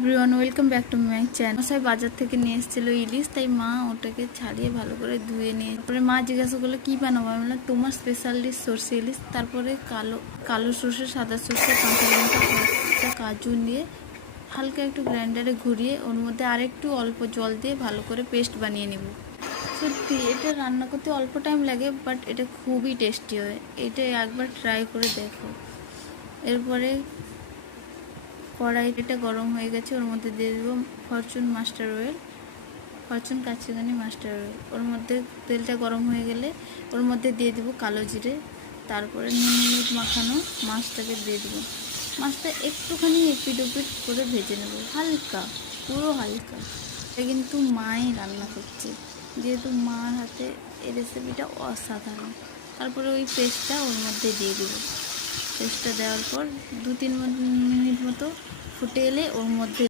Everyone welcome back to my channel. মশাই বাজার থেকে নিয়ে এসেছিল ইলিশ, তাই মা ওটাকে ছাড়িয়ে ভালো করে ধুয়ে নিয়ে, তারপরে মা জিজ্ঞাসা করলো কি বানাবো। আমি বললাম তোমার স্পেশাল ডিশ সর্ষে ইলিশ। তারপরে কালো সর্ষে, সাদা সর্ষে, কাঁচা লঙ্কা, কয়েকটা কাজু নিয়ে হালকা একটু গ্রাইন্ডারে ঘুরিয়ে ওর মধ্যে আরেকটু অল্প জল দিয়ে ভালো করে পেস্ট বানিয়ে নেব। সত্যি এটা রান্না করতে অল্প টাইম লাগে, বাট এটা খুবই টেস্টি হয়। এটা একবার ট্রাই করে দেখো। এরপরে কড়াইটা গরম হয়ে গেছে, ওর মধ্যে দিয়ে দেবো Fortune master oil, Fortune Kachi Ghani master oil. ওর মধ্যে তেলটা গরম হয়ে গেলে ওর মধ্যে দিয়ে দেবো কালো জিরে, তারপরে নুন হলুদ মাখানো মাছটাকে দিয়ে দেবো। মাছটা একটুখানি এপিট ওপিট করে ভেজে নেব, হালকা, পুরো হালকা। এটা কিন্তু মাই রান্না করছে, যেহেতু মার হাতে এই রেসিপিটা অসাধারণ। তারপরে ওই পেস্টটা ওর মধ্যে দিয়ে দেবো। পেস্টটা দেওয়ার পর 2-3 মিনিট মতো ফুটে এলে ওর মধ্যে